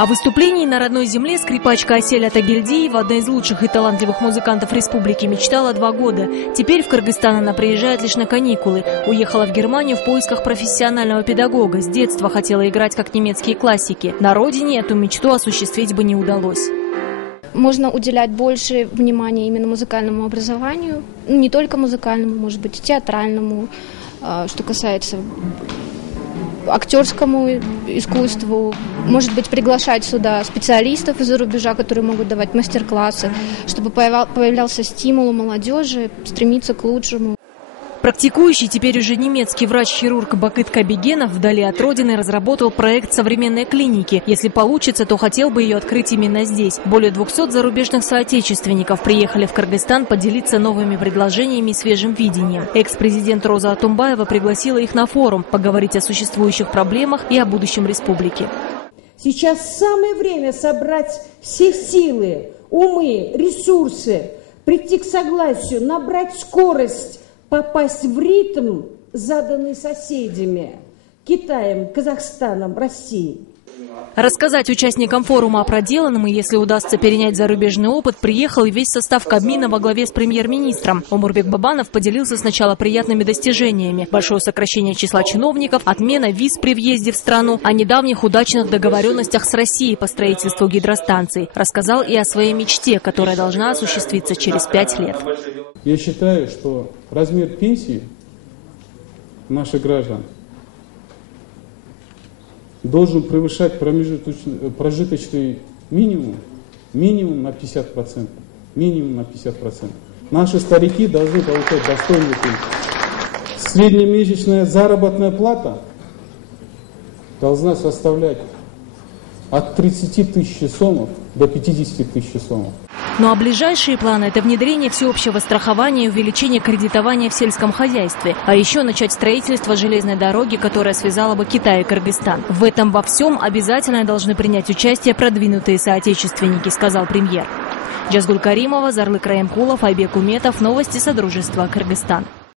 О выступлении на родной земле скрипачка Асель Атагельдиева, одна из лучших и талантливых музыкантов республики, мечтала 2 года. Теперь в Кыргызстан она приезжает лишь на каникулы. Уехала в Германию в поисках профессионального педагога. С детства хотела играть как немецкие классики. На родине эту мечту осуществить бы не удалось. Можно уделять больше внимания именно музыкальному образованию. Не только музыкальному, может быть, театральному, что касается актерскому искусству. Может быть, приглашать сюда специалистов из-за рубежа, которые могут давать мастер-классы, чтобы появлялся стимул у молодежи стремиться к лучшему. Практикующий теперь уже немецкий врач-хирург Бакыт Кабигенов вдали от родины разработал проект современной клиники. Если получится, то хотел бы ее открыть именно здесь. Более 200 зарубежных соотечественников приехали в Кыргызстан поделиться новыми предложениями и свежим видением. Экс-президент Роза Атумбаева пригласила их на форум поговорить о существующих проблемах и о будущем республики. Сейчас самое время собрать все силы, умы, ресурсы, прийти к согласию, набрать скорость, попасть в ритм, заданный соседями – Китаем, Казахстаном, Россией. Рассказать участникам форума о проделанном и, если удастся перенять зарубежный опыт, приехал и весь состав Кабмина во главе с премьер-министром. Омурбек Бабанов поделился сначала приятными достижениями. Большое сокращение числа чиновников, отмена виз при въезде в страну, о недавних удачных договоренностях с Россией по строительству гидростанций. Рассказал и о своей мечте, которая должна осуществиться через 5 лет. Я считаю, что размер пенсии наших граждан должен превышать прожиточный минимум на 50%. Минимум на 50%. Наши старики должны получать достойную пенсию. Среднемесячная заработная плата должна составлять от 30 тысяч сомов до 50 тысяч сомов. Ну а ближайшие планы – это внедрение всеобщего страхования и увеличение кредитования в сельском хозяйстве. А еще начать строительство железной дороги, которая связала бы Китай и Кыргызстан. В этом во всем обязательно должны принять участие продвинутые соотечественники, сказал премьер. Джазгуль Каримова, Зарлык Раимкулов, Айбек Уметов. Новости Содружества. Кыргызстан.